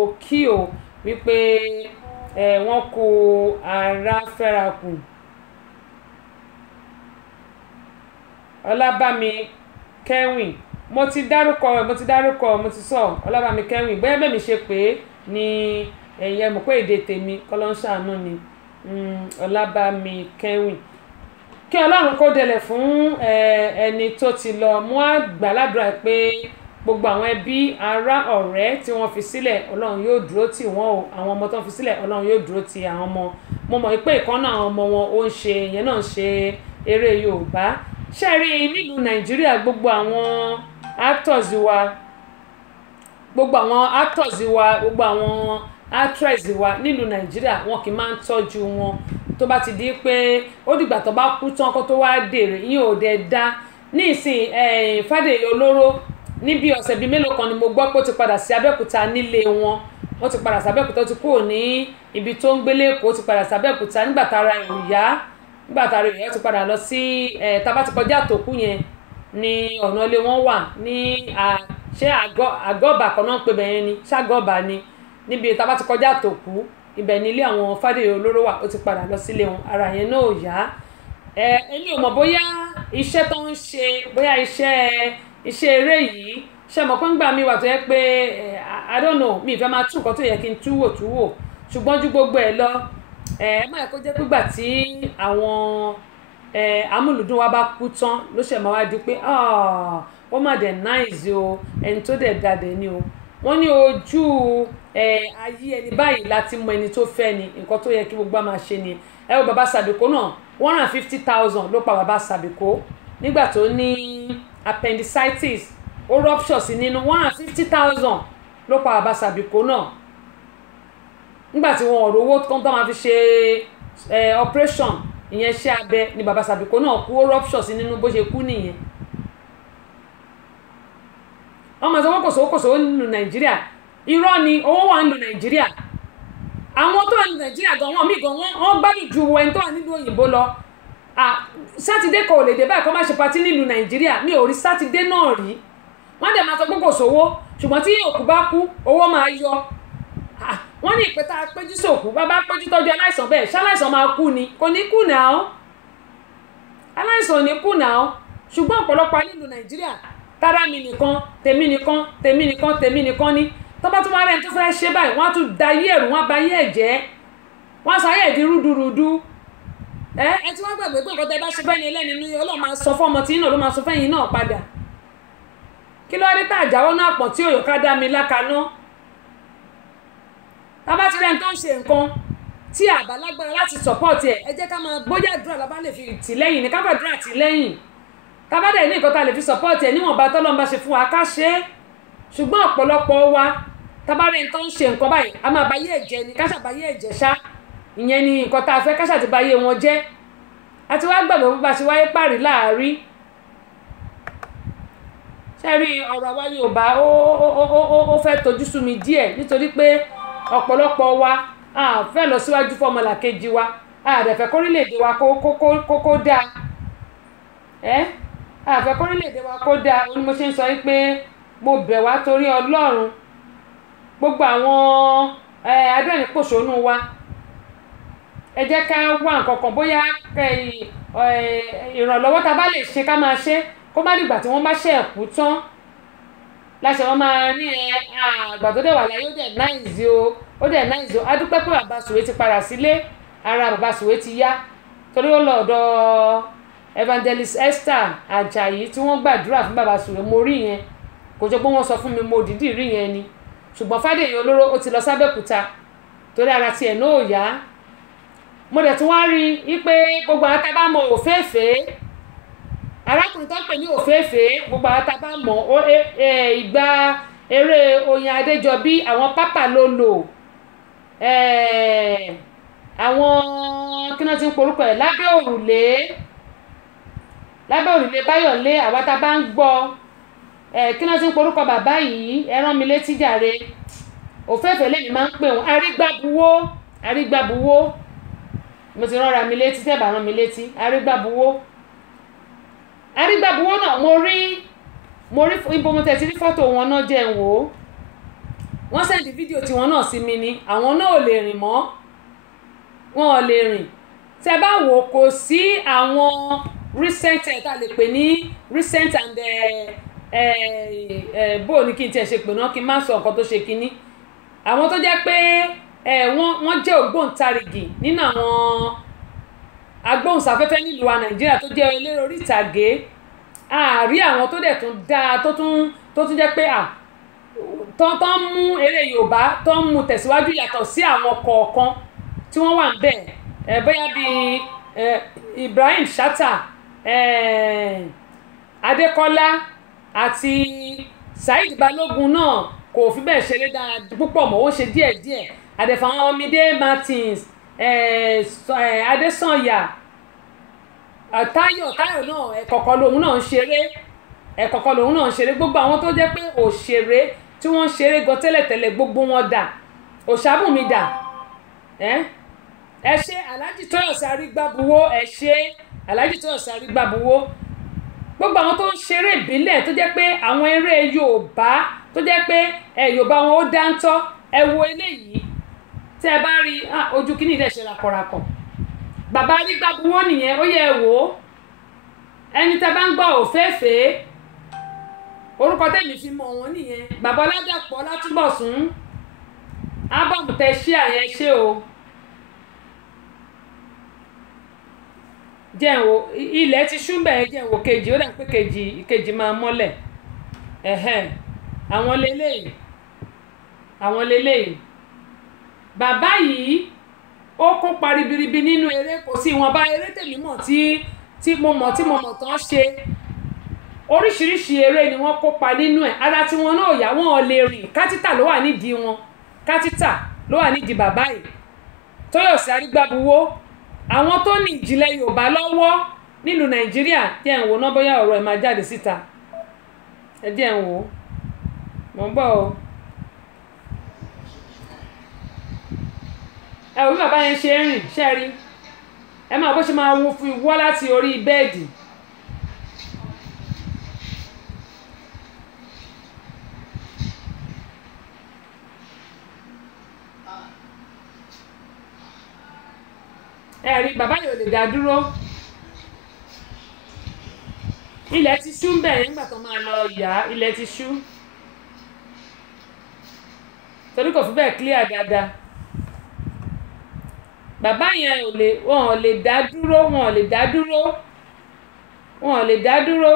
kí o wípé wọ́n kó ara fẹ́ra kù. Ọlábàmí Kẹ́wìn mo ti sọ Ọlábàmí Kẹ́wìn bóyá bẹ́ẹ̀ mi ṣe pé ní ẹ̀yẹ mọ̀ pé èdè tèmi kọ́lọ́ ń ṣàánú ni Ọlábàmí Kẹ́wìn. Kí Ọlọ́run kó dẹlẹ̀ fún ẹni tó ti lọ. Mo á gbà ládùúrà pé gbogbo àwọn ẹbí ará ọ̀rẹ́ tí wọ́n fi sílẹ̀ Ọlọ́run yóò dúró tì wọ́n o. Àwọn ọmọ tó ń fi sílẹ̀ Ọlọ́run yóò dúró tì àwọn ọmọ. Mo mọ̀ pé ìkànnà àwọn ọmọ wọn ó ń ṣe ìyẹn náà ń ṣe eré Yorùbá. Ṣé rí nílùú Nàìjíríà gbogbo àwọn actors wa gbogbo àwọn actress wa nílùú Nàìjíríà wọn kì í máa ń tọ́jú wọn tó bá ti di pé ó dìgbà tó bá kú tán kó tó wá dèrè yín ò dẹ̀ dá. Ní ìsìn Fádèyí Olóró níbi ọ̀sẹ̀ bíi mélòó kan ni mo gbọ́ pé ó ti padà sí Abẹ́òkúta nílé wọn. Ó ti padà sí Abẹ́òkúta, ó ti kúrò ní ibi tó ń gbélé Èkó, ó ti padà sí Abẹ́òkúta nígbà tára ẹ̀ ò yá. Nígbà tára ẹ̀ ó ti padà lọ sí tá bá ti kọjá Àtòkù yẹn ní ọ̀nà ilé wọn wà ní ṣé àgọ́ọ̀bà kan náà ń pè bẹ́ẹ̀ ni ṣàgọ́ọ̀bà ni níbi tá bá ti kọjá Àtòkù ibẹ̀ ni ilé àwọn Fádèyí Olóró wà. Ó ti padà lọ sílé wọn, ara yẹn náà ò yá. Èmi ò mọ̀ bóyá iṣẹ́ tó ń ṣe bóyá iṣẹ́ eré yìí ṣe mọ̀ pé ń gbà mí wà tó yẹ pé I don't know mi ìfẹ́ máa tú nǹkan tó yẹ kí n túwò ṣùgbọ́n ju gbogbo ẹ̀ lọ má yẹ kó jẹ́ pé gbà tí àwọn amúlùdún wa bá kú tán ló ṣe máa wá di pé ó má dẹ̀ náìsí o ẹni tó dẹ̀ da dẹ̀ ni o. Wọ́n ní ojú ayé ẹni báyìí láti mọ ẹni tó fẹ́ ni nǹkan tó yẹ kí gbogbo máa ṣe ni. Ẹ wo bàbá Sàbíkó náà 150,000 ló pa bàbá Sàbíkó nígbà tó ní appendicitis ó rupture sí nínú 150,000 ló pa bàbá Sàbíkó náà nígbà tí wọn ò rówó tó máa fi ṣe operation ìyẹn ṣe abẹ ni bàbá Sàbíkó náà kú ó rupture sí nínú bó ṣe kú nìyẹn. Wọ́n máa sọ kòsòwò nílùú Nàìjíríà irọ́ ni owó wà nílùú Nàìjíríà. Àwọn tó wà nílùú Nàìjíríà gan wọn mí gan wọn gbádùn ju ẹni tó wà nílùú òyìnbó lọ. Sátidé kan ò lè dé báyìí kó má ṣe patí nílùú Nàìjíríà mi ò rí sátidé náà rí. Wọ́n dẹ̀ máa sọ pé kò sówó ṣùgbọ́n tí òkú bá kú owó máa yọ. Wọ́n ní ìpẹ́ta péjú sòkú bàbá péjú tọ́jú aláìsàn bẹ́ẹ̀ ṣaláìsàn máa kú ni kò ní kú náà aláìsàn ò ní kú náà. Ṣùgbọ́n ọ̀pọ̀lọpọ̀ nílùú Nàìjíríà tára mi nìkan tèmi nìkan ni tó bá tún wá rẹ̀ tó fẹ́ ṣe báyìí wọ́n á tún da yé ẹ̀rù wọ́n á ba yé ẹ̀jẹ̀ wọ́n á sọ ayé ẹ̀dín rúdurùdu. Ẹ tí wọ́n gbàgbé pé nǹkan tẹ́ bá ṣe fẹ́ ni ẹlẹ́ni ní Ọlọ́run máa sọ fún ọmọ tí náà ló máa sọ fẹ́yìn náà padà. Kí ló dé tá àjáwọ́ náà pọ̀ tí òyò ká dá mi lákaná. Tá bá ti rẹ̀ tó ń ṣe nǹkan tí àbá lágbára láti support ẹ̀ ẹ jẹ́ ká máa bóyá àdúrà la bá lè fi tì lẹ́yìn ní ká fàdúrà tì lẹ́yìn. Tá bá dẹ̀ ní nǹkan tá lè fi support ẹ̀ níwọ̀nba tọ́lọ́run bá ṣe fún wa ká ṣe é. Ṣùgbọ́n ọ̀pọ̀lọpọ̀ wa tá bá rẹ̀ tó ń ṣe nǹkan báyìí a máa bayé ẹ̀jẹ̀ ni ká ṣàbáyé ẹ̀jẹ̀ ṣá. Ìyẹn ni nǹkan tá a fẹ́ ká ṣàtìbáyé wọn jẹ́. Àti wá gbàgbọ́ bó bá ṣe wáyé pàrí láàrí. Ṣẹ́rí ọ̀rọ̀ àwa Yorùbá ó fẹ́ tojú sú mi díẹ̀ nítorí pé ọ̀pọ̀lọpọ̀ wa a fẹ́ lọ síwájú fọ́mọlàkejì wa a dẹ̀ fẹ́ kórílẹ̀-èdè wa kó dáa. A fẹ́ kórílẹ̀-èdè wa kó dáa ó ní mo ṣe ń sọ pé mo bẹ̀ wá torí Ọlọ́run gbogbo àwọn adẹ́rìn-pòṣónú wa ẹ jẹ́ ká wá nǹkan kan bóyá ìrànlọ́wọ́ tá bá lè ṣe ká máa ṣe kó má dìgbà tí wọ́n bá ṣe ẹ̀kú tán láṣẹ wọn máa ní àgbà tó dẹ̀ wà láyé ó dẹ̀ náìzí o. A dúpẹ́ pé bàbá Sùwé ti padà sílé ara bàbá Sùwé ti yá torí ó lọ ọ̀dọ̀ Evangelist Esther Ajayi tí wọ́n gbàdúrà fún bàbá Sùwé mo rí yẹn kò jọ pé wọ́n sọ fún mi mo dìídì rí yẹn ni. Ṣùgbọ́n Fádèyí Olóró ó ti lọ sábẹ́kúta torí ara tiẹ̀ náà ò yá. Mo dẹ̀ tún wá rí i pé gbogbo àwọn tá bá mọ Òféèfé arákùnrin tó ń pè ní Òféèfé gbogbo àwọn tá bá mọ ìgbà eré Oyin Adéjọbí àwọn pápá ló lò àwọn kí náà ti ń porúkọ ẹ̀ lábẹ́ òrùlé Báyọ̀lé àwọn tá bá ń gbọ́ kí náà ti ń porúkọ bàbá yìí ẹ rán mi létí jàre Òféèfé lèmi máa ń pè wọ́n Arígbábuwó mo ti rọra mi létí tẹ́ bá rán mi létí Arígbábuwó náà mo rí ibo mo tẹ̀ ti rí fọ́tò wọn náà jẹ́ ń wò ó wọ́n sẹ́ndì fídíò tiwọn náà sí mi ni àwọn náà ò lè rìn mọ́ wọn ò lè rìn tẹ́ bá wò kò sí àwọn recent tá a lè pè ní recent and bó ní kí n tiẹ̀ ṣe pè náà kí n má sọ nǹkan tó ṣe kínní àwọn tó jẹ́ pé wọ́n jẹ́ ògbóǹtarìgì nínú àwọn agbóhùnsáfẹ́fẹ́ nílùú wa Nàìjíríà tó jẹ́ eléré orí ìtàgé àárí àwọn tó dẹ̀ tún dáa tó tún jẹ́ pé tó ń mú eré Yorùbá tó ń mú tẹ̀síwájú yàtọ̀ sí àwọn kọ̀ọ̀kan tí wọ́n wà ń bẹ̀ bóyá bíi Ibrahim Chatta Adékọ́lá àti Saheed Balogun náà kò fi bẹ́ẹ̀ ṣeré dáadáa púpọ̀ mọ́ ó ṣe díẹ̀díẹ̀ àdẹ̀fà àwọn Mide Martins Adésànyà Táyọ̀ náà ẹ̀kọ̀kọ̀ lòun náà ń ṣeré gbogbo àwọn tó jẹ́ pé òṣèré tí wọ́n ń ṣeré gan tẹ́lẹ̀tẹ́lẹ̀ gbogbo wọn dà Òṣàbùnmi dà ẹ ṣe Alhaji Tóyọ̀sí Arígbábuwó ẹ ṣe Alhaji Tóyọ̀sí Arígbábuwó gbogbo àwọn tó ń ṣeré ìbílẹ̀ tó jẹ́ pé àwọn eré Yorùbá tó jẹ́ pé Yorùbá wọn ó dáńtọ́ ẹ wo eléyìí tí ẹ bá rí ojú kíní ilẹ̀ ṣe rakọrakọ bàbá Arígbábuwó nìyẹn ó yẹ wò ó ẹni tẹ́ bá ń gbọ́ Òféèfé orúkọ tẹ̀mí fi mọ̀ wọ́n nìyẹn bàbá Ọládàpọ̀ Látúbọ̀sún ábọ̀mù tẹ ṣí àyẹn ṣe o jẹ́wọ́ ilẹ̀ ti ṣú bẹ́ẹ̀ jẹ́wọ́ kejì ó dà pé kejì máa mọ́lẹ̀ àwọn lélẹ́yìí bàbá yìí ó kópa ribiribi nínú eré kò sí ìwọ̀nba eré tèmi mọ̀ tí mo mọ̀ tán ṣe oríṣiríṣi eré ni wọ́n kópa nínú ẹ̀ ara tí wọn náà yà wọ́n lè rìn kátítà ló wà nídìí wọn kátítà ló wà nídìí bàbá yìí Tóyọ̀sí Arígbábuwó àwọn tó ní ìjìnlẹ̀ Yorùbá lọ́wọ́ nílùú Nàìjíríà jẹ́ ń wò ná bóyá ọ̀rọ̀ ẹ̀ máa jáde síta ẹ jẹ́ ń wò mọ̀ ń bọ̀ o ẹ wò bí bàbá yẹn ṣe ń rìn ṣẹ́rí ẹ máa bó ṣe máa wo fún ìwọ́ láti orí bẹ́ẹ̀dì ẹ̀rí bàbá yóò lè dá dúró ilẹ̀ ti ṣú bẹ́ẹ̀ nígbà tó máa lọ yá ilẹ̀ ti ṣú torí kò fi bẹ́ẹ̀ clear dáadáa bàbá yẹn wọn ò lè dá dúró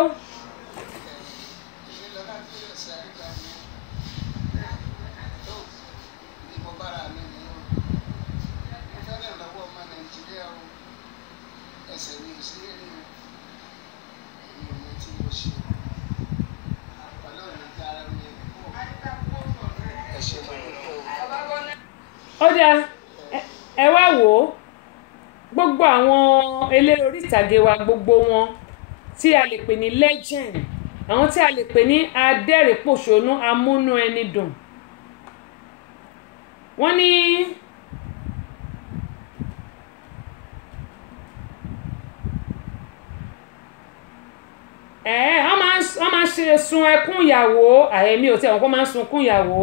ó dá ẹ wá wò ó gbogbo àwọn eléré orí ìtàgé wa gbogbo wọn tí a lè pè ní legend àwọn tí a lè pè ní adẹ́rìnpòṣónú amúnú ẹni dùn wọ́n ní wọ́n máa ṣe sun ẹkún ìyàwó àyẹ̀mí ò tí àwọn kan máa ń sunkún ìyàwó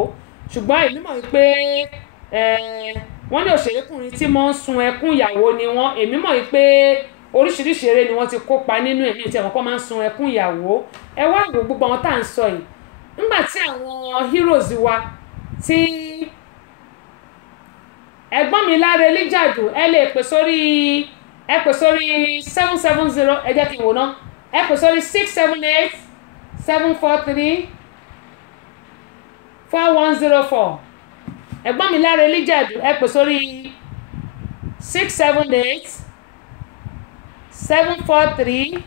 ṣùgbọ́n èmi mọ̀ wípé wọ́n ní òṣèrékùnrin tí wọ́n ń sun ẹkún ìyàwó ni wọ́n èmi mọ̀ wípé oríṣiríṣi eré ni wọ́n ti kópa nínú èmi tí àwọn kan máa ń sun ẹkún ìyàwó ẹ wá wò gbogbo àwọn tá à ń sọ yìí nígbà tí àwọn heroes wa tí ẹ̀gbọ́n mi Láre Líjàdù ẹ lè pè sórí 770 ẹ jẹ́ kí n wò ná ẹ pè sórí 678 743 4104 ẹ̀gbọ́n mi Láre Líjàdù ẹ pè sórí 678 743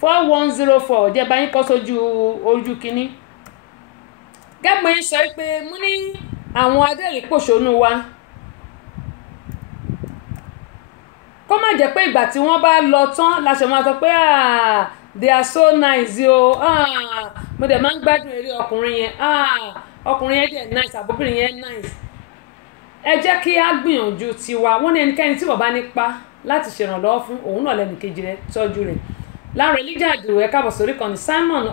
4104 jẹ́ báyìí kọ́ sójú ojú kínní gẹ́gbọ́n yín sọ pé mo ní àwọn adẹ́rìnpòṣónú wa kó má jẹ́ pé ìgbà tí wọ́n bá lọ tán la ṣe máa sọ pé they are so nice o mo dẹ̀ máa ń gbádùn eré ọkùnrin yẹn ọkùnrin yẹn dẹ̀ nice àbóbìnrin yẹn nice ẹ jẹ́ kí á gbìyànjú tiwa wọ́n ní ẹnikẹ́ni tí wọ́n bá nípa láti ṣèrànlọ́wọ́ fún òun náà lẹ́nu kejì rẹ̀ tọ́jú rẹ̀ Láre Líjàdù ẹ káàbọ̀ sórí kan ní Simon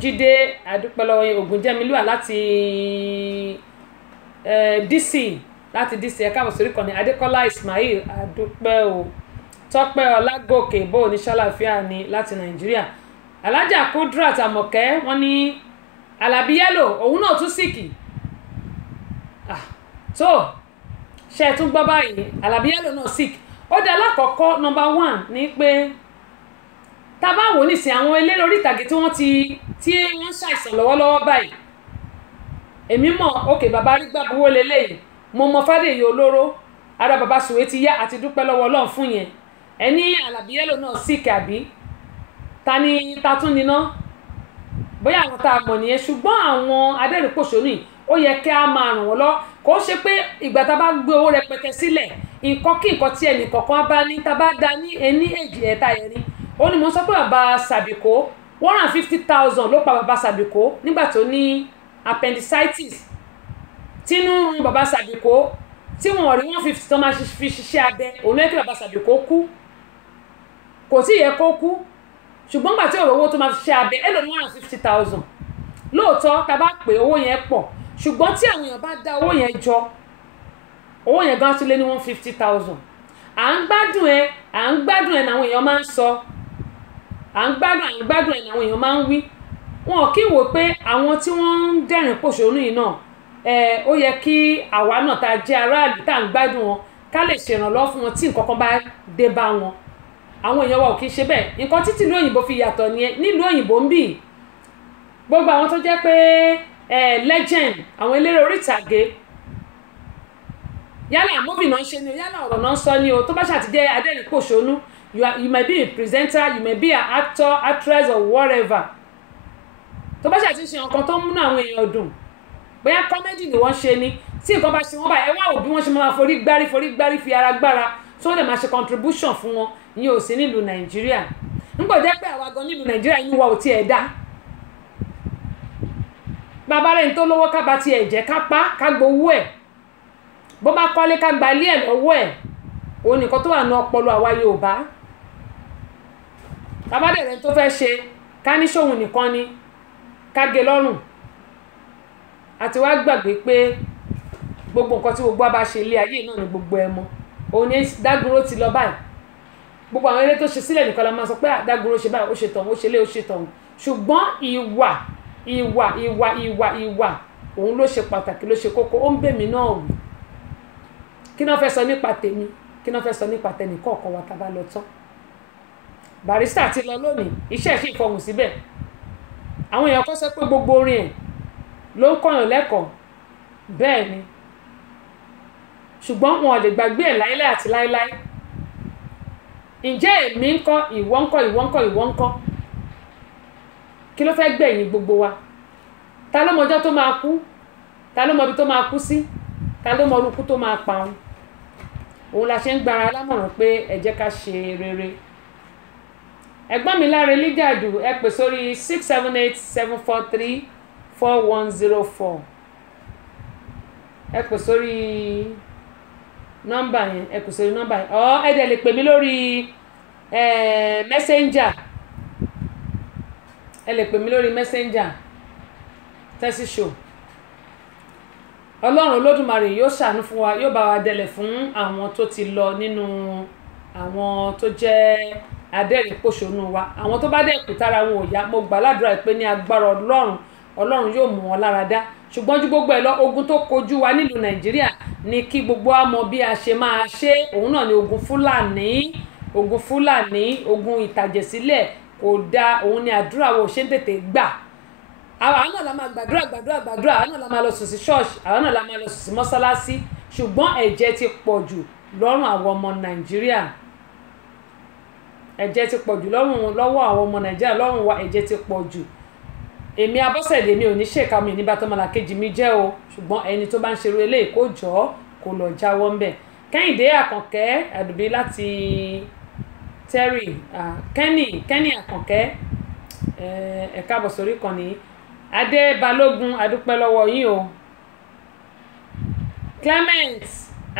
Jídé adúpẹ́ lọ́wọ́ yín. Ògúnjẹ́milúà láti DC láti DC ẹ káàbọ̀ sórí ìkànnì. Adékọ́lá Ismail adúpẹ́ o. Tọ́pẹ́ Ọlágòkè bó ní ṣàlàfíà ní láti Nàìjíríà. Alájà Kudrat Àmọ̀kẹ́ wọ́n ní Àlàbí Yẹ́lò òun náà tún síkì. So ṣe ẹ tún gbọ́ báyìí Àlàbí Yẹ́lò náà sick. Ó dá alákọ̀ọ́kọ́ number 1 ní pé tá bá wò nísìn àwọn eléré orí ìtàgé tí wọ́n ṣàìsàn lọ́wọ́lọ́wọ́ báyìí. Èmi mọ̀ okay bàbá rí gbàgbówó lélẹ́yìí mo mọ Fádèyí Olóró ara bàbá Sùwé ti yá àti dúpẹ́ lọ́wọ́ Ọlọ́run fún yẹn. Ẹni Àlàbí Yẹ́lò náà sick àbí ta ni ta tún níná bóyá àwọn tá a mọ̀ nìyẹn ṣùgbọ́n àwọn adẹ́rìnpòṣónú ó yẹ kí a máa ràn wọ́n lọ kò ṣe pé ìgbà tá a bá gbé owó rẹpẹtẹ sílẹ̀ nǹkan kí nǹkan tí ẹnì kọ̀ọ̀kan bá ní tá a bá da ní ẹni èjì ẹ̀ta ẹ̀rin ó ní mo sọ pé bàbá Sàbìkó 150,000 ló pa bàbá Sàbìkó nígbà tó ní appendicitis tínú rún bàbá Sàbìkó tí wọ́n rí 150 tó máa fi ṣiṣẹ́ abẹ òun lẹ́kí bàbá Sàbìkó kú kò tí yẹ kó kú ṣùgbọ́n gbà tí ọ̀rọ̀ owó tó máa fi ṣiṣẹ́ abẹ èlò ní 150,000 lóòótọ́ tá a bá pè owó yẹn pọ̀ ṣùgbọ́n tí àwọn èèyàn bá dá owó yẹn jọ owó yẹn gan tún lé ní 150,000 à ń gbádùn ẹ làwọn èèyàn máa ń sọ à ń gbádùn ẹ làwọn èèyàn máa ń wí wọn kì í wò pé àwọn tí wọ́n ń dẹ̀rìn pòṣónú yìí náà ó yẹ kí àwa náà tá a jẹ́ aráàlú tá à ń gbádùn wọn ká lè ṣèrànlọ́wọ́ fún wọn tí nǹkan kan bá dé bá wọn àwọn èèyàn wa ò kì í ṣe bẹ́ẹ̀ nǹkan títí ìlú òyìnbó fi yàtọ̀ nìyẹn nílùú òyìnbó ń bì gbogbo àwọn tó jẹ́ pé legend àwọn eléré orí ìtàgé yálà movie náà ń ṣe ni o yálà ọ̀rọ̀ náà ń sọ ni o tó bá ṣàtijẹ́ adẹ́rìnpòṣónú you may be a presenter you may be an actor actress or whatever tó bá ṣàtijẹ́ ṣe nǹkan tó ń múnú àwọn èèyàn dùn bóyá comedy ni wọ́n ṣe ni tí nǹkan bá ṣe wọ́n báyìí ẹ wá wò bí wọ́n ṣe máa forí gbárí fi ara gbára tí wọ́n lè máa ṣe contribution fún wọn ìyẹn ò sí nílùú Nàìjíríà nígbà jẹ́ pé àwa gan nílùú Nàìjíríà inú wa ò tiẹ̀ dá bàbá rẹ̀ ń tó lówó ká bá tiẹ̀ jẹ́ ká pa ká gbowó ẹ̀ bó bá kọ́lé ká gba ilé ẹ̀ lọ́wọ́ ẹ̀ òun nìkan tó wà ní ọpọlọ àwa Yorùbá bàbá rẹ̀ tó fẹ́ ṣe ká ní ṣòun nìkan ni ká gé lọ́rùn àti wá gbàgbé pé gbogbo nǹkan tí gbogbo bá ṣe ilé ayé náà ni gbogbo ẹ mọ̀ òun ní Dágúró ti lọ báyìí gbogbo àwọn eré tó ṣe sílẹ̀ nìkan la máa sọ pé Dágúró ṣe báyìí ó ṣe tọ̀hún ó ṣe lé ó ṣe tọ̀hún ṣùgbọ́n ìwà òun ló ṣe pàtàkì ló ṣe kókó ó ń bèmí náà wù kí náà fẹ́ sọ nípa tèmi kí náà fẹ́ sọ nípa tẹnì kọ̀ọ̀kan wa tá bá lọ tán Barrister ti lọ lónìí iṣẹ́ ìṣe ìfọhùn síbẹ̀ àwọn èèyàn kọ́ sọ pé gbogbo orin ẹ̀ ló ń kọ́yàn lẹ́kọ̀ọ́ bẹ́ẹ̀ ni ṣùgbọ́n wọn ò lè gbàgbé ẹ̀ láíláí àti láíláí ǹjẹ́ èmi ń kọ́ ìwọ ń kọ́ kí ló fẹ́ gbẹ̀yìn gbogbo wa ta ló mọjọ́ tó máa kú ta ló mọbi tó máa kú sí ta ló mọ orúkú tó máa pa òun òun la ṣe ń gbára lámọ̀ràn pé ẹ jẹ́ ká ṣe rere ẹ̀gbọ́n mi Láre Lígàdù ẹ pè sórí 678-743-4104 ẹ pè sórí nọ́mbà yẹn ọ̀ ẹ dẹ̀ lè pè mí lórí messenger ẹ lè pè mí lórí messenger tẹ́sí show Ọlọ́run Olódùmarè yóò ṣàánú fún wa yóò bá wa dẹlẹ̀ fún àwọn tó ti lọ nínú àwọn tó jẹ́ adẹ́rìnpòṣónú wa àwọn tó bá dẹ̀ kú tára wọn ò yá mo gbàládùra pé ní agbára Ọlọ́run yóò mú wọn lára dá ṣùgbọ́n ju gbogbo ẹ̀ lọ ogun tó kojú wa nílùú Nàìjíríà ni kí gbogbo wa mọ bí a ṣe máa ṣe òun náà ni ogun Fúlàní ogun ìtàjẹ̀sílẹ̀ kò dáa òun ni àdúrà wo ṣe ń tètè gbà àwọn náà la máa gbàdúrà àwọn náà la máa lọ sùn sí ṣọ́ọ̀ṣì àwọn náà la máa lọ sùn sí mọ́sálásí ṣùgbọ́n ẹ̀jẹ̀ ti pọ̀ jù lọ́rùn àwọn ọmọ Nàìjíríà ẹ̀jẹ̀ ti pọ̀ jù lọ́wọ́ àwọn ọmọ Nàìjíríà lọ́rùn wa ẹ̀jẹ̀ ti pọ̀ jù èmi Abọ́sẹ̀dé mi ò ní ṣèkà mi nígbà tó máa làkejì mi jẹ́ o ṣùgbọ́n ẹni tó bá ń ṣerú eléyìí kó jọ kó lọ jáwọ́ ńbẹ̀ Kẹ́hìndé Àkànkẹ́ Àdùbí láti Terry Kenny Àkànkẹ́ ẹ káàbọ̀ sórí kan ní Adé Balógun adúpẹ́ lọ́wọ́ yín o Clement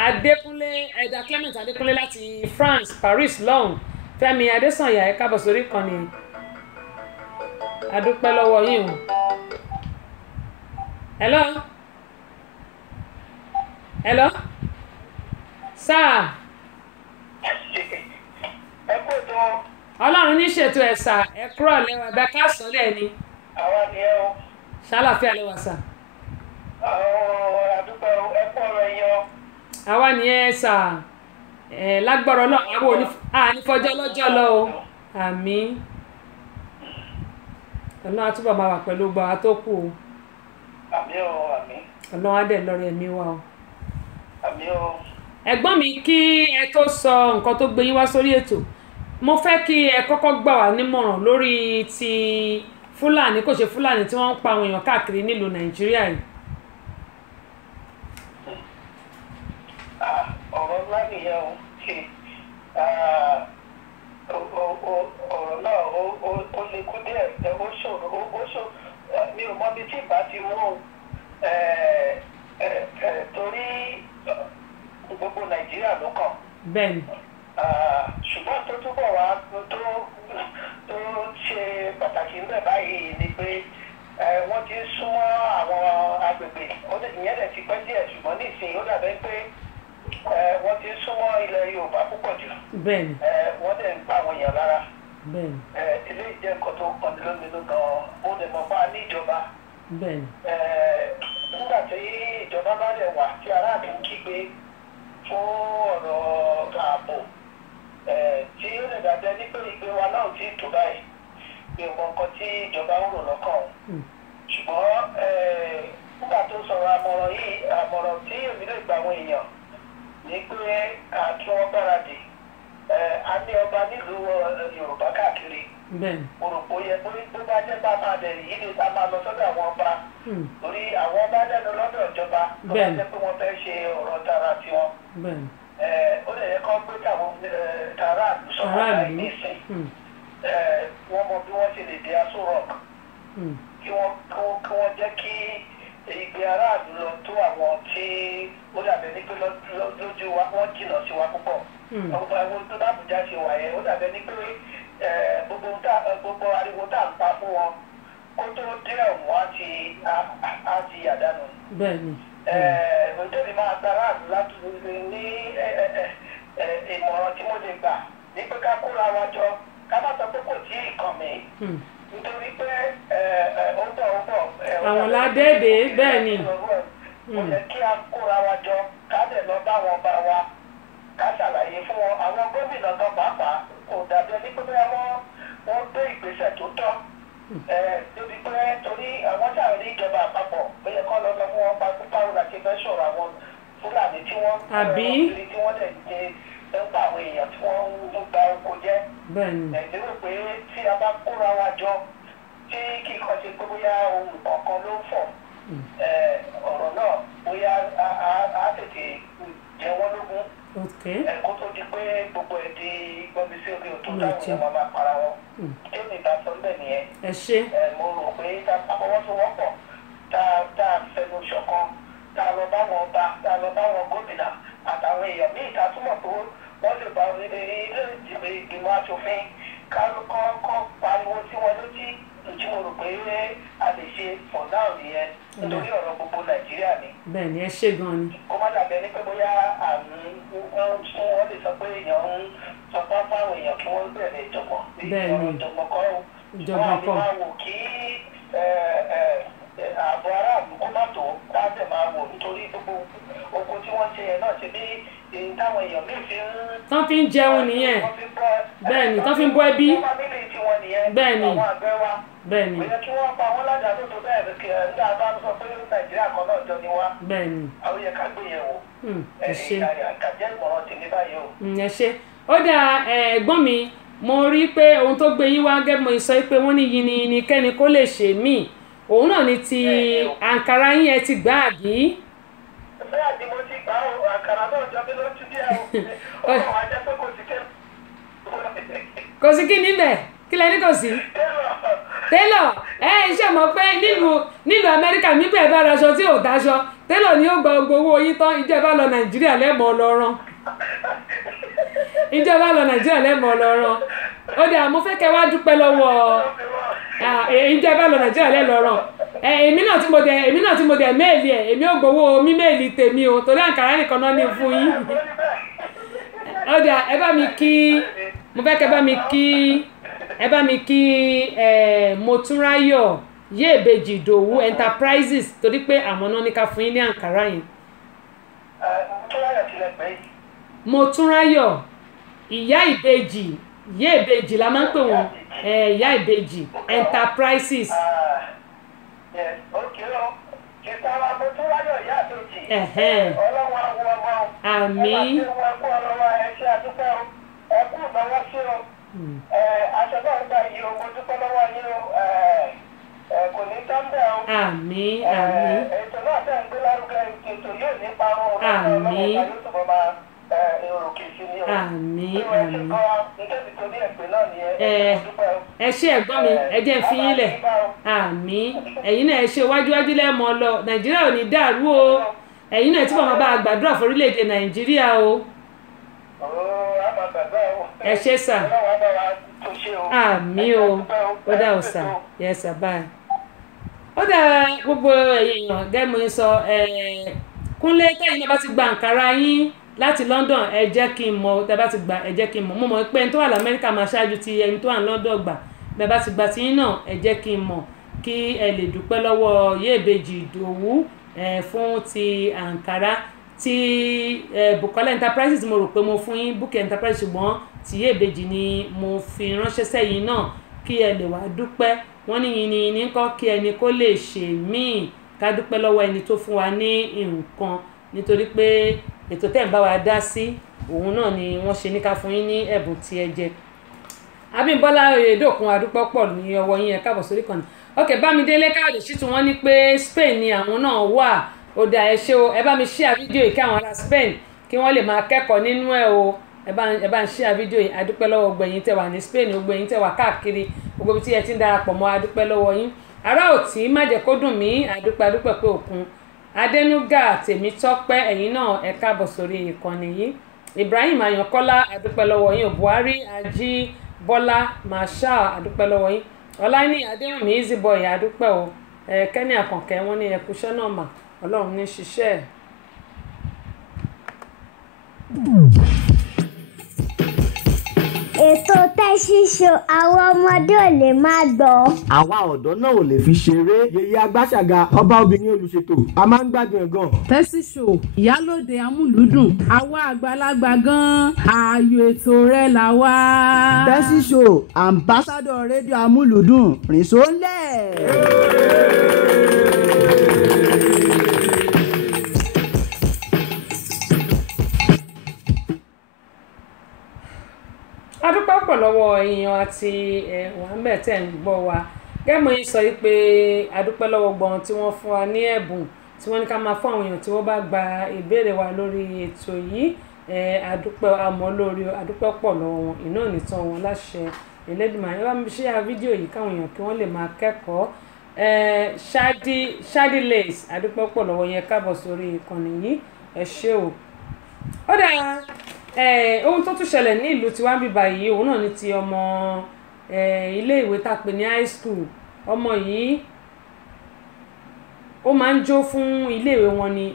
Adékúnlé láti France Paris lọ́hùn Fẹ́mi Adésànyà ẹ káàbọ̀ sórí kan ní adúpẹ́ lọ́wọ́ yín o. hello hello sáà ẹ kó tó. ọlọ́run ní ṣètò ẹ̀ sà ẹ kúrò lẹ́wà bẹ́ẹ̀ ká sọ lẹ́ẹ̀ ni. àwa ni ẹ o. ṣàlàfíà lẹ́wà sà. àdúgbò ẹ kú ọ̀rọ̀ yẹn. àwa ni ẹ sà lágbọ́rọ̀ náà àwọn onífọ́jọ́ lọ́jọ́ lọ o àmín ọlọ́run á túbọ̀ máa wà pẹ̀lú gbọ́ àwọn tó kù o. àmín o àmín. ọlọ́run á dẹ̀ lọ́rọ̀ ẹ̀mí wa o. àmín o. ẹ̀gbọ́n mi kí ẹ tó sọ nǹkan tó gbé yín wá sórí ètò mo fẹ́ kí ẹ kọ́kọ́ gbà wá nímọ̀ràn lórí ti fúlàní kò ṣe fúlàní tí wọ́n ń pa àwọn èèyàn káàkiri nílùú nàìjíríà yìí. ọ̀rọ̀ ńlá nìyẹn o ọ̀rọ̀ náà ó lè kú díẹ̀ ó ṣòro mi ò mọbi tí ìbá ti mú torí gbogbo nàìjíríà ló kàn. bẹ́ẹ̀ni. ṣùgbọ́n tó túbọ̀ wá tó ṣe pàtàkì ńbẹ̀ báyìí ni pé wọ́n ti súnmọ́ àwọn agbègbè ìyẹn dẹ̀ ti pẹ́ díẹ̀ ṣùgbọ́n nísìnyí ó dàbẹ́ pé wọ́n ti súnmọ́ ilẹ̀ yorùbá púpọ̀ jù. bẹ́ẹ̀ni. wọ́n dẹ̀ ń pa àwọn èèyàn lára. bẹ́ẹ̀ni. eléyìí jẹ́ nǹkan tó kàn ní lóminú gan-an ó lè mọ̀ bá níjọba. bẹ́ẹ̀ni. nígbà tí ìjọba bá dẹ̀ wà tí aráàlú ń kígbe fún ọ̀rọ̀ ààbò tí ó lè dàbẹ́ ní pé ìgbé wa náà ti tó báyìí bí ọmọ nǹkan tí ìjọba ń rò lọ́kàn ṣùgbọ́n nígbà tó sọ̀rọ̀ àmọ̀ràn tí èmi lè gba àwọn èèyàn ní pé kí wọ́n gbáradì a ní ọba nílùú yorùbá káàkiri òròpó yẹ bó bá jẹ́ bá máa dẹ̀ yìí ni a máa lọ sọ́dọ̀ àwọn ọba torí àwọn ọba lẹ́nu lọ́dọ̀ ìjọba tó bá jẹ́ pé wọ́n fẹ́ ṣe ọ̀rọ̀ tara tiwọn ó lè yẹ kó gbé tàwọn tara sọ̀rọ̀ láì nísìn wọ́n mọ bí wọ́n ṣe lè dé aṣọ rock kí wọ́n jẹ́ kí ìgbé aráàlú lọ tó àwọn tí ó dàbẹ̀ ní pé lójú wa wọ́n jìnnà sí wa púpọ̀ ọgbà ẹ̀wọ̀n tó dábùjá ṣe wà yẹn ó dàbẹ̀ ní pé gbogbo ariwo tá à ń pa fún wọn kó tó dé ọ̀hún á ti yàdánù. bẹ́ẹ̀ni. ǹjẹ́ mi máa gba aráàlú láti ní ìmọ̀ràn tí mo lè gbà ní pé ká kóra wa jọ ká má sọ pé kò tí ì kàn mí nítorí pé ó bọ̀. àwọn ládẹ́ẹ̀dẹ́ bẹ́ẹ̀ ni. ó yẹ kí a kóra wa jọ ká dẹ̀ lọ bá wọn bá wa ká ṣàlàyé fún wọn àwọn gómìnà gan pàápàá kò dàbí ẹni pé wọ́n gbé ìgbésẹ̀ tó tọ́ débi pé torí àwọn tí àwọn ìjọba àpapọ̀ ó yẹ kó lọ sọ fún wọn báwo la ṣe fẹ́ sọ̀rọ̀ àwọn fúlàní tí wọ́n tí wọ́n dẹ̀ ń pa àwọn èèyàn tí wọ́n ń gba oko jẹ́. ẹ̀dínwó pé tí a bá kóra wa jọ tí kíkọ́ ṣe pé bóyá ohun kọ̀ọ̀kan ló ń fọ̀ ọ̀rọ̀ náà bóyá á tètè jẹ wọ́n lógún. kó tó di pé gbogbo ẹ̀ di gbọ́nmi sí orí òtún táwọn èèyàn máa para wọn. tí mi bá sọ bẹ́ẹ̀ nìyẹn. ẹ ṣe. mo rò pé tá a fọwọ́sowọ́pọ̀ tá a fẹnu ṣọ̀kan tá a lọ bá wọn ọba tá a lọ bá wọn gómìnà àtàwọn èèyàn míì tá a túmọ̀ tó wọ́n lè bá ilé ìgbìmọ̀ aṣòfin kọ́ pariwo sí wọn lójú tí mo rò pé a lè ṣe for now nìyẹn nítorí ọ̀rọ̀ gbogbo nàìjíríà ni. bẹ́ẹ̀ni ẹ ṣe gan ni. kó má dàbí ẹni pé bóyá wọ́n lè sọ pé èèyàn ń sọ pé fáwọn èèyàn kí wọ́n bẹ̀rẹ̀ ìjọ̀gbọ̀n. bẹ́ẹ̀ni ìjọ̀gbọ̀n kọ́ o. ìjọ̀gbọ̀n kọ́. wọ́n á máa wò kí ààbò aráàlú kó má tó láti máa wò nítorí gbogbo oko tí wọ́n ṣe yẹn náà ṣe bí táwọn èèyàn míì fi ń. tán fi ń jẹun nìyẹn. bẹ́ẹ̀ni tán fi ń bọ́ ẹbí. bẹ́ẹ̀ni bẹ́ẹ̀ni. kò yẹ kí wọ́n pa wọ́n ládàá tó tó bẹ́ẹ̀ kí nígbà bá sọ pé nàìjíríà kan náà jọ ni wá. bẹ́ẹ̀ni. àwọn yẹ ká gbé yẹ̀ wò. ẹ ṣe. àkàjẹ́ ìmọ̀ràn tèmi báyìí o. ẹ ṣe. ó dà ẹ̀gbọ́n mi mo rí pé ohun tó gbé yín wá gẹ́gẹ́ mo sọ pé wọ́n ní yìnyín kẹ́ni kó lè ṣe míì òun náà ni ti àǹkárá yín ẹ ti gbà àbí. bẹ́ẹ̀ àti mo ti gbà ó àǹkárá náà jọ mí lójú díẹ̀ o ó kàn wá jẹ́ pé kò sí kẹ́. kò sí kí níbẹ̀ kí lẹ ní kò sí. télọ̀ iṣẹ́ mọ̀ pé nílùú amẹ́ríkà nígbà ẹ bá raṣọ tí ò dáṣọ télọ̀ ni ó gba gbogbo owó yín tán ìjọba lọ nàìjíríà lẹ́mọ̀ ọlọ́rán ìjọba lọ nàìjíríà lẹ́mọ̀ ọlọ́rán ó dà mo fẹ́ kẹ́ wá dúpẹ́ lọ́wọ́ èyí jẹ́ bá lọ Nàìjíríà lẹ́ lọ́rọ̀ èmi náà tí mo dẹ̀ méèlì ẹ̀ èmi ò gbowó mi méèlì tèmi o torí àǹkárá nìkan náà ní fún yín ọ̀dà ẹ bá mi kí mo fẹ́ kẹ́ ẹ bá mi kí Motúnráyọ̀ Yèbèjì Ìdòwú Enterprises torí pé àwọn náà ní ká fún yín ní àǹkárá yẹn. Motúnráyọ̀ ìyá ìbejì Yèbèjì la máa ń pè wọ́n ìyá ìbejì Enterprises. Àmín. Àmín. Àmín. Àmín. Àmín. Àmín. Ẹ ṣé ẹ̀gbọ́n mi ẹ jẹ́ ń fi yín lẹ̀. Àmín. Ẹ̀yin náà ẹ ṣe wájúwájú lẹ́mọ̀ lọ Nàìjíríà ò ní dàrú o ẹ̀yin náà tí bàbá bá gbàdúrà fún orílẹ̀-èdè Nàìjíríà o. Ẹ ṣé sà. Àmín o ó dà ó sà yẹ sà báyìí. Ó dà gbogbo èèyàn gẹ́gẹ́ sọ Kúnlé tẹ́yìn náà bá ti gba àǹkárá yín láti London ẹ jẹ́ kí n mọ̀ tẹ́ bá ti gbà ẹ jẹ́ kí n mọ̀ mo mọ̀ pé ẹni tó wà l'Amẹ́ríkà máa ṣáájú ti ẹni tó wà ní London gbà bẹ́ẹ̀ bá ti gbà tí yín náà ẹ jẹ́ kí n mọ̀ kí ẹ lè dúpẹ́ lọ́wọ́ Yèbèjì Ìdòwú fún ti àǹkárá ti Bukola Enterprises mo rò pé mo fún yín Bukky Enterprises ṣùgbọ́n ti Yèbèjì ni mo fi ránṣẹ́ sẹ́yìn náà kí ẹ lè wá dúpẹ́ wọ́n ní yìnyín ní kọ́ kí ẹni kó lè ṣe míì ká dúpẹ́ lọ́wọ́ ẹni tó fún wa ní nǹkan nítorí pé ètò tẹ́ ń bá wa dá sí òun náà ni wọ́n ṣe ní ká fún yín ní ẹ̀bùn tí ẹ jẹ. Abímbọ́lá Oyèdòkun adúpẹ́ pọ̀ ní ọwọ́ yín ẹ káàbọ̀ sórí kan. Ok Bámidélé Káyọ̀dé ṣì tún wọ́n ní pé Spain ni àwọn náà wà ó dà ẹ ṣé o ẹ bá mi share fídíò yìí kí àwọn ará Spain kí wọ́n lè máa kẹ́kọ̀ọ́ nínú ẹ̀ o ẹ bá ń share fídíò yìí adúpẹ́ lọ́wọ́ gbẹ̀yìn tẹ́ wà ní Spain gbẹ̀yìn tẹ́ wà káàkiri gbogbo ibi tí ẹ ti ń darapọ̀ mọ́ adúpẹ́ lọ́wọ́ yín. Ará Òtí má jẹ́ kó dùn mí adúpẹ́ pé òkun Adénúgà Tèmítọ́pẹ́ ẹ̀yin náà ẹ káàbọ̀ sórí ìkànnì yìí Ibrahim Ayọ̀kọ́lá adúpẹ́ lọ́wọ́ yín Buhari Ajíbọ́lá Marshal adúpẹ́ lọ́wọ́ yín Ọláìní Adéwùmí Easyboy adúpẹ́ o Kẹ́ni Àkànkẹ́ wọn ní ẹkúṣẹ́ náà mà Ọlọ́run ní ṣiṣẹ́ ẹ̀. Ètò Tẹ́sí Show àwọn ọmọdé ò lè máa gbọ́. Àwa ọ̀dọ́ náà ò lè fi ṣeré. Yèyé Agbáṣàga ọba obìnrin olùṣètò a máa ń gbádùn ẹ̀ gan. Tẹ́sí Show ìyálòde amúlùúdùn àwa àgbàlagbà gan ààyò ètò rẹ̀ là wá. Tẹ́sí Show ambassador rédíò amúlùúdùn rìn sólẹ̀. Adúpẹ́ pọ̀ lọ́wọ́ èèyàn àti Mohammed tẹ̀ ń gbọ́ wa gẹ́mọ̀ yín sọ pé adúpẹ́ lọ́wọ́ gbọ́n tí wọ́n fún wa ní ẹ̀bùn tí wọ́n ní ká máa fún àwọn èèyàn tí wọ́n bá gba ìbéèrè wa lórí ètò yìí adúpẹ́ àmọ́ lórí adúpẹ́ pọ̀ lọ́wọ́ wọn iná nìtàn wọn láṣẹ Elédùmarè ẹ bá mi ṣe fídíò yìí káwọn èèyàn kí wọ́n lè máa kẹ́kọ̀ọ́ Shadi Lace adúpẹ́ pọ̀ lọ́wọ́ yẹn káàbọ̀ sórí ìkànnì yìí ẹ ṣé o. Ó dáa ohun tó tún ṣẹlẹ̀ ní ìlú tiwa ń bíbá yìí òun náà ni ti ọmọ ilé ìwé tá a pè ní high school ọmọ yìí ó máa ń jó fún ilé ìwé wọn ni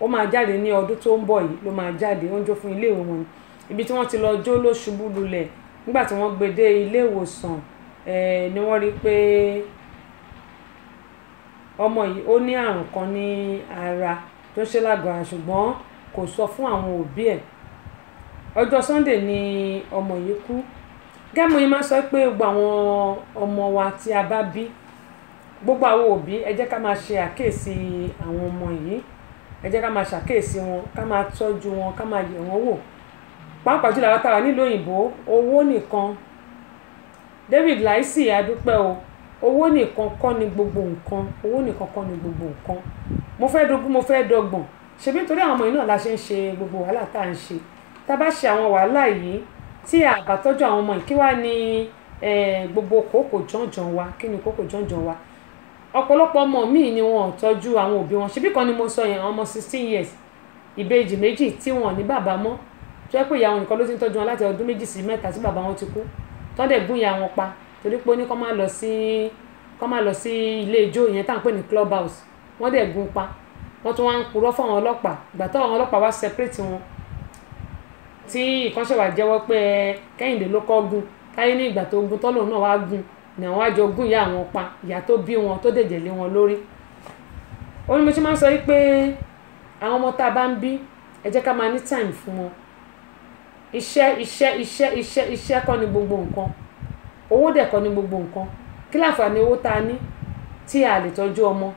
ó máa jáde ní ọdún tó ń bọ̀ yìí ló máa jáde ó ń jó fún ilé ìwé wọn ni ibi tí wọ́n ti lọ jó ló ṣubú lulẹ̀ nígbà tí wọ́n gbé dé ilé ìwòsàn ni wọ́n rí pé ọmọ yìí ó ní àrùn kan ní ara tó ṣe lágọ̀ọ́ ṣùgbọ́n kò sọ fún àwọn òbí ẹ̀ ọjọ́ Sunday ni ọmọ yìí kú gẹ́mú yìí máa sọ pé gbogbo àwọn ọmọ wa tí a bá bí gbogbo àwọn òbí ẹ jẹ́ ká máa ṣe àkíyèsí àwọn ọmọ yìí ẹ jẹ́ ká máa ṣàkíyèsí wọn ká máa tọ́jú wọn ká máa yẹ̀ wọ́n wò pàápàá jùlọ àwọn táwa nílùú òyìnbó owó nìkan David Laisi adúpẹ́ o owó nìkan kọ́ ni gbogbo nǹkan owó nìkan kọ́ ni gbogbo nǹkan mo fẹ́ dogún mo fẹ́ dọgbọ̀n ṣebí nítorí àwọn ọmọ yìí náà la ṣe ń ṣe gbogbo wàhálà tá à ń ṣe tá a bá ṣe àwọn wàhálà yìí tí a bá tọ́jú àwọn ọmọ yìí kí wá ní gbogbo kòkò jọ̀njọ̀n wa kí ni kòkò jọ̀njọ̀n wa ọ̀pọ̀lọpọ̀ ọmọ míì ni wọn ò tọ́jú àwọn òbí wọn ṣebí kan ni mo sọ yẹn ọmọ 16 years ìbejì méjì tí wọn ní bàbá mọ́ tó yẹ pé ìyá wọn nìkan ló ti ń tọ́jú wọn láti ọdún 2 sí 3 tí bàbá wọn ti kú tó dẹ̀ gún ìyá wọn pa torí pé ó ní kó má lọ sí ilé ijó yẹn tá à ń pè ní club house wọ́n dẹ̀ gún pa wọ́n tún wá ń purọ́ fún àwọn ọlọ́pàá ìgbà tó àwọn ọlọ́pàá wá separate wọn tí ìkànṣẹ́ wà jẹ́wọ́ pé Kẹ́hìndé ló kọ́ gún Táyé ní ìgbà tó gún tọ́lọ́run náà wá gún ni àwọn àjọ gún ìyá àwọn pa ìyá tó bí wọn tó dẹ̀jẹ̀ lé wọn lórí. ó ní mo ṣe máa ń sọ wípé àwọn ọmọ tá a bá ń bí ẹ jẹ́ ká máa ní time fún wọn. iṣẹ́ kọ́ ni gbogbo nǹkan, owó dẹ̀ kọ́ ni gbogbo nǹkan. Kí láǹfààní owó tá a ní tí a lè tọ́jú ọmọ,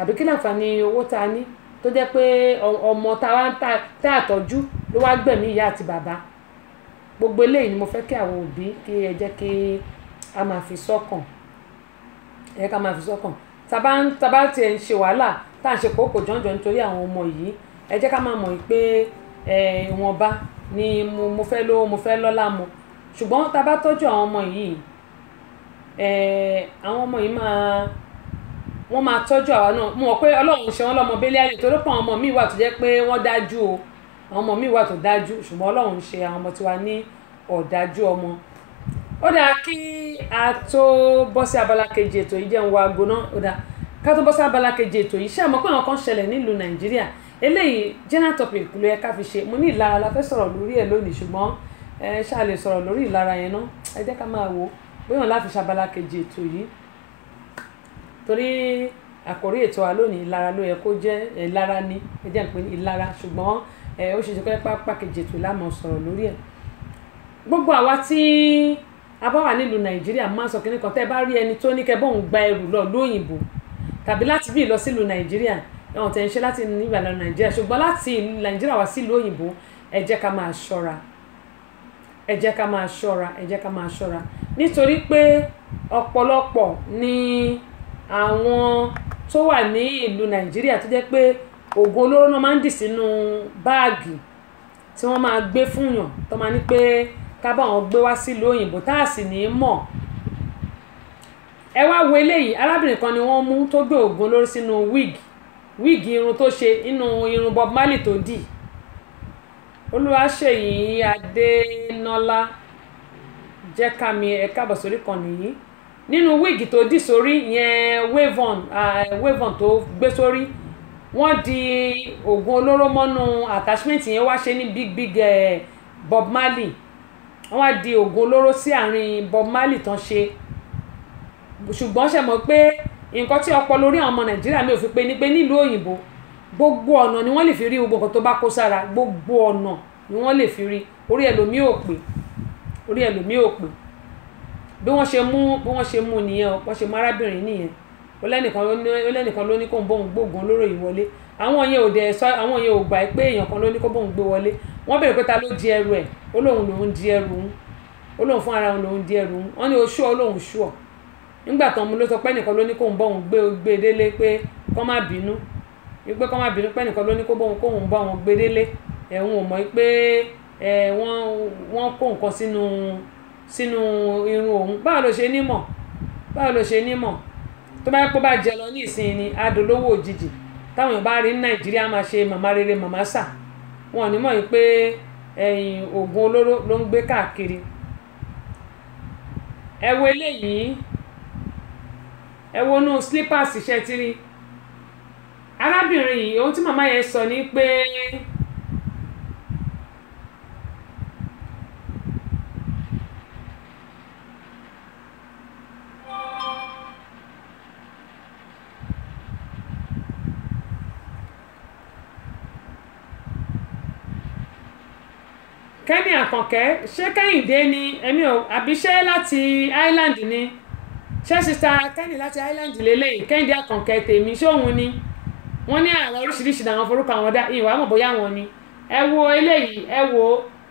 àbí kí láǹfààní owó tá a ní tó jẹ́ pé ọmọ tá a tọ́jú ló wá gbẹ̀mí ìyá àti bàbá. Gbogbo eléyìí ni mo fẹ́ kí àwọn òbí kí ẹ jẹ́ kí a máa fi sọ́kàn, tá bá tiẹ̀ ń ṣe wàhálà tá à ń ṣe kókò jọ̀njọ̀ nítorí àwọn ọmọ yìí, ẹ jẹ́ ká máa mọ̀ pé ìwọ̀nba ni mo fẹ́ lówó mo fẹ́ lọ́lá mo, ṣùgbọ́n tá bá tọ́jú àwọn ọmọ yìí àwọn ọmọ yìí wọ́n máa tọ́jú àwa náà. Mo mọ̀ pé Ọlọ́run ṣe wọ́n lọ́mọ bẹ́lẹ́ ayé torí pé àwọn ọmọ mi wà tó jẹ́ pé wọ́n dájú o, àwọn ọmọ mi wà tó dájú, ṣùgbọ́n Ọlọ́run ṣe àwọn ọmọ tiwa ní ọ̀dájú ọmọ. Ó dáa kí a tó bọ́ sí abala kejì ètò yìí, jẹun wa aago náà. Ó dáa ká tó bọ́ sí abala kejì ètò yìí, ṣé àmọ́ pé àwọn kan ṣẹlẹ̀ nílùú Nàìjíríà eléyìí general topic ló yẹ ká fi ṣe. Mo ní ìlara la fẹ́ sọ̀rọ̀ lórí ẹ̀ lónìí, ṣùgbọ́n ṣáà lè sọ̀rọ̀ lórí ìlara yẹn náà. Ẹ jẹ́ ká máa wò bóyá òun láfi ṣabala kejì ètò yìí, torí àkórí ètò wa lónìí ìlara ló yẹ kó jẹ́. Ìlara ni ẹ jẹ́ ń pè ní ìlara, ṣùgbọ́n ó ṣe ṣe pé pápá kejì ètò la máa sọ̀rọ̀ lórí ẹ̀. Gbogbo àwa tí a bá wà nílùú Nàìjíríà máa sọ kíní kan, tẹ́ bá rí ẹni tó ní kẹ́ bóun gba ẹrù lọ lóyìnbó tàbí láti bí lọ sílùú Nàìjíríà, ẹ̀wọ̀n tẹ̀ ń ṣe láti nígbà lọ Nàìjíríà, ṣùgbọ́n láti Nàìjíríà wá sílùú òyìnbó, ẹ jẹ́ ká máa ṣọ́ra, ẹ jẹ́ ká máa ṣọ́ra, ẹ jẹ́ ká máa ṣọ́ra, nítorí pé ọ̀pọ̀lọpọ̀ ni àwọn tó wà ní ìlú Nàìjíríà tó jẹ́ pé oògùn olóró náà máa ń dì sínú báàgì tí wọ́n máa gbé fún yàn, tó máa ní pé ká bá wọn gbé wá sílùú òyìnbó tá a sì ní mọ̀. Ẹ wá wo eléyìí, arábìnrin kan ni wọ́n mú tó gbé oògùn olóró sínú wíìgì irun tó ṣe inú irun Bob Marley tó dì. Olúwaṣèyí Adénọ́lá jẹ́ ká mi ẹ káàbọ̀ sórí kan nìyí. Nínú wíìgì tó dì sórí yẹn wave-on tó gbé sórí, wọ́n di oògùn olóró mọ́nú attachment yẹn, wá ṣe ní big Bob Marley. Wọ́n wá di oògùn olóró sí àárín Bob Marley tán ṣe. Ṣùgbọ́n ṣe mọ̀ pé nǹkan tí ọpọlọ orí àwọn ọmọ Nàìjíríà mi ò fi pé ní pé nílùú òyìnbó gbogbo ọ̀nà ni wọ́n lè fi rí gbogbo nǹkan tó bá kó sára, gbogbo ọ̀nà ni wọ́n lè fi rí. Orí ẹlòmíì ò pé bí wọ́n ṣe mú nìyẹn, wọ́n ṣe mú arábìnrin nìyẹn. Ó lẹ́nìkan ló ní kó ń bóun gbóògùn olóró yìí wọlé. Àwọn yẹn ò gbà pé èèyàn kan ló ní kó bóun gbé wọlé. Wọ́n béèrè pé ta ló di ẹrù ẹ̀, ó lóun lòun di ẹrù òun, ó lóun fún ara òun lòun di ẹrù òun. Wọ́n ní oṣù olóhùn ṣù ọ̀. Nígbà tán mo ló sọ pé ẹnìkan ló ní kó ń bóun gbé délé pé kó má bínú pé ẹnìkan ló ní kó ń bá wọn gbé délé. Ẹ̀hún ò mọ̀ pé wọ́n kó nǹkan sínú irun òun. Báwo ló ṣe ní mọ̀? Tó bá yẹ kó bá jẹ lọ ní ìsìn ni adolówó òjijì táwọn èèyàn bá rí ní Nàìjíríà máa ṣe màmá rere màmá sà. Wọn ò ní mọ̀ pé oògùn olóró ló ń gbé káàkiri. Ẹ wo eléyìí, ẹ wo inú slippers iṣẹ́ tí rí arábìnrin yìí. Ohun tí màmá yẹn sọ ni pé Kẹ́ni Àkànkẹ́, ṣé Kẹ́hìndé ni ẹ̀mí ò àbí ṣé láti Island ni? Ṣé sista Kẹ́ni láti Island lélẹ́yìí? Kẹ́hìndé Àkànkẹ́ tèmi ṣé òun ni? Wọ́n ní àwọn oríṣiríṣi làwọn forúkọ àwọn dá, ìwà mọ̀ bóyá wọn ni. Ẹ wo eléyìí, ẹ wo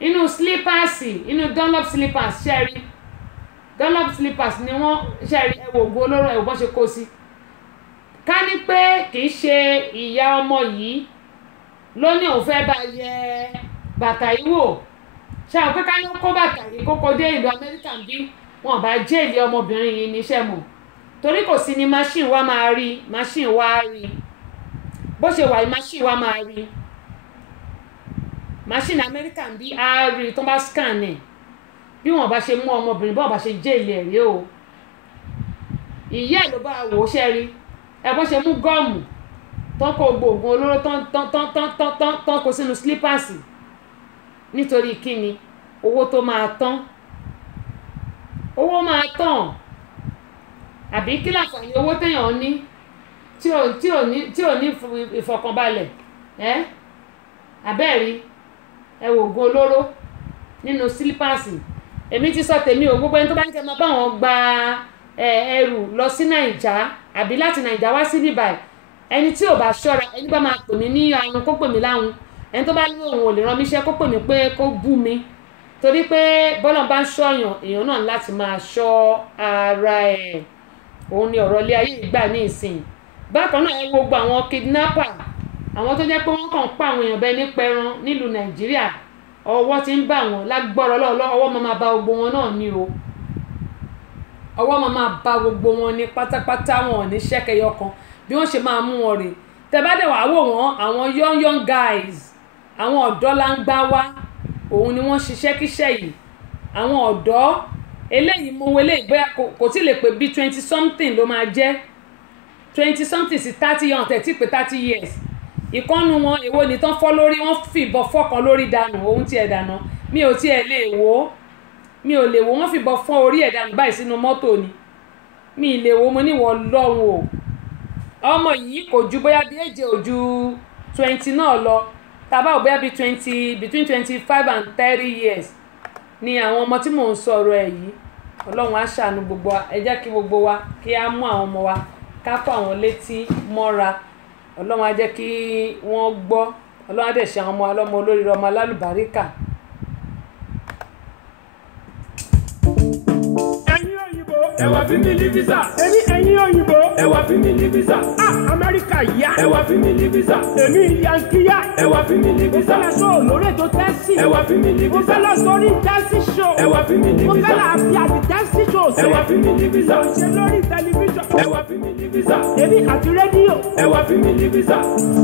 inú slippers, inú Dunlop slippers ṣẹ́rí. Dunlop slippers ni wọ́n ṣẹ́rí. Ẹ wo ògùn olóró, ẹ wo bọ́n ṣe kó sí. Ká ní pé kì í ṣe ìyá ọmọ yìí ló ní òun fẹ́ bá yẹ bàtà yìí wò. Ṣé àwọn pé ká ló kó bàtà yìí kókó dé ìlú Amẹ́ríkà bí wọn bá jẹ́ẹ̀lì ọmọbìnrin yìí níṣẹ́ mọ̀, torí kò sí ní machine wa máa rí, machine wa rí bó ṣe wà yìí, machine wa máa rí, machine Amẹ́ríkà bí á rí tó bá scan ẹ̀ bí wọn bá ṣe mú ọmọbìnrin bọ́ọ̀ bá ṣe jẹ́ẹ̀lì ẹ̀ rí o. ìyá ẹ̀ ló bá wò ó ṣẹ́rí ẹ bó ṣe mú gọ́ọ̀mù tán kó gbòògùn olóró tán kó sínú sílípàsì nítorí kíni owó tó máa tán owó máa tán àbí kí láǹfààní owó téèyàn ní tí ò ní ìfọ̀kànbalẹ̀ àbẹ́ẹ̀rí ẹ wò ògùn olóró nínú sílípàsì èmi ti sọ tèmi ò gbogbo ẹni tó bá ń tẹ́ máa bá wọn gba ẹrù lọ sí nàìjà àbí láti nàìjà wá sí bíbáyìí ẹni tí ò bá ṣọ́ra ẹni bá máa pè mí ní àrùn kó pè mí láhùn ẹni tó bá ní òun ò lè rán mi iṣẹ́ kó pè mí pé kó bú mi torí pé bọ́lá bá ń ṣọ́yàn èèyàn náà láti máa ṣọ́ ara ẹ̀ òun ni ọ̀rọ̀ ilé ayé ìgbà ní ìsìn bákan náà ẹ wo gbogbo àwọn kidnapper àwọn tó jẹ́ pé wọ́n kàn ń pa àwọn èèyàn bẹ́ẹ̀ ní pẹran nílùú nàìjíríà ọwọ́ ti ń bà wọ́n lágbọ́rọ̀ lọ́wọ́ ọwọ́ máa bá gbogbo wọn náà ní o ọwọ́ máa bá gbogbo wọn ní pátápátá wọn ò ní ṣẹ́kẹyọ kan bí wọ́n ṣe máa mú wọn rè tẹ́ bá dẹ̀ wá wò wọ́n àwọn young guys àwọn ọ̀dọ́ la ń gbá wá òun ni wọ́n ṣiṣẹ́ kíṣẹ́ yìí àwọn ọ̀dọ́ eléyìí mo wọlé ìgbéyà kò tí lè pé bí 20 something ló máa jẹ́ 20 something sí 30 years tẹ̀ tí pé 30 years ìkọ́nu wọn èwo ni tán fọ́ lórí wọ́n fìbọn fọ́kan lórí dànù òun tiẹ̀ dànù mi ò tiẹ̀ lè wò ó mi ò lè wò wọ́n fìbọn fọ́ orí ẹ̀ dànù báyìí sínú mọ́tò ni mi ì lè wò mo níwọ̀ lọ́rùn o ọmọ yìí kò ju bóyá bí èjè ò ju 20 náà lọ tàbá ò bóyá bí 20 between 25 and 30 years ni àwọn ọmọ tí mò ń sọ̀rọ̀ ẹ̀ yìí ọlọ́run á ṣàánú gbogbo wa ẹ jẹ́ kí gbogbo wa kí á mú àwọn ọmọ wa ká fọ́ àwọn létí mọ́ra ọlọ́run á jẹ́ kí wọ́n gbọ́ ọlọ́run á dẹ̀ ṣe àwọn ọmọ ọlọ́mọ olóríire ọmọ alálùbáríkà. ẹ̀yin òyìnbó ẹ wá fi mí ní visa. èmi ẹ̀yin òyìnbó ẹ wá fi mí ní visa. amẹ́ríkà yá ẹ wá fi mí ní visa. èmi yankí yá ẹ wá fi mí ní visa. mo fẹ́ lọ sọ lórí ètò tẹ́sí. ẹ wá fi mí ní visa. mo fẹ́ lọ sórí tẹ́sí show. ẹ wá fi mí ní visa. mo fẹ́ lọ àfi àti tẹ́sí show. ẹ wá fi mí ní visa. mo ṣe lórí tẹlifíṣàn. ẹ wá fi mí ní visa. èmi àti rédíò. ẹ wá fi mí ní visa.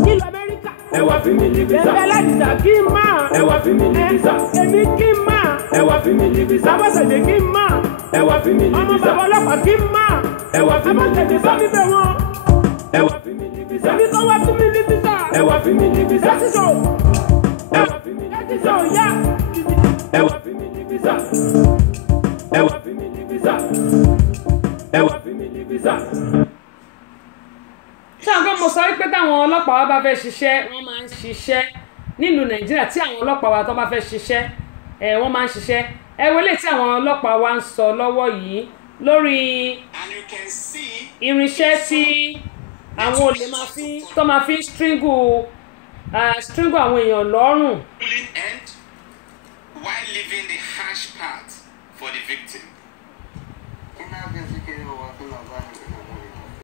nílùú amẹ́ríkà. ẹ wá fi mí ní visa. ẹ fẹ́ láti sà kí n máa. ẹ wá fi mí ní visa. èmi kí n máa. ẹ wá fi mí ní visa. sábàṣẹ̀dẹ̀ kí n máa. ẹ wá fi mí ní visa. ọmọ bàbá ọlọ́pàá kí n máa. ẹ wá fi mí ní visa. ẹ má tẹ̀lé sọ́mi bẹ̀ wọ́n. ẹ wá fi mí ní visa. èmi kọ́ wá fi mí ní visa. ẹ wá fi mí ní visa. ẹ ti sọ. ẹ wá fi mí ní visa. ẹ ti sọ yá. ẹ wá fi mí ní visa. ẹ wá fi mí ní visa. ẹ wá fi mí ní visa. ṣáàgọ́ mo sọ wípé táwọn ọlọ́pàá wa bá fẹ́ ṣiṣẹ́ wọ́n máa ń ṣiṣẹ́ nílùú nàìjíríà tí àwọn ọlọ́pàá wa tó bá fẹ́ ṣiṣẹ́ wọ́n máa ń ṣiṣẹ́ ẹ wọlé tí àwọn ọlọ́pàá wa ń sọ lọ́wọ́ yìí lórí irinṣẹ́ tí àwọn olè máa fi strangle àwọn èèyàn lọ́rùn. While leaving the harsh part for the victim.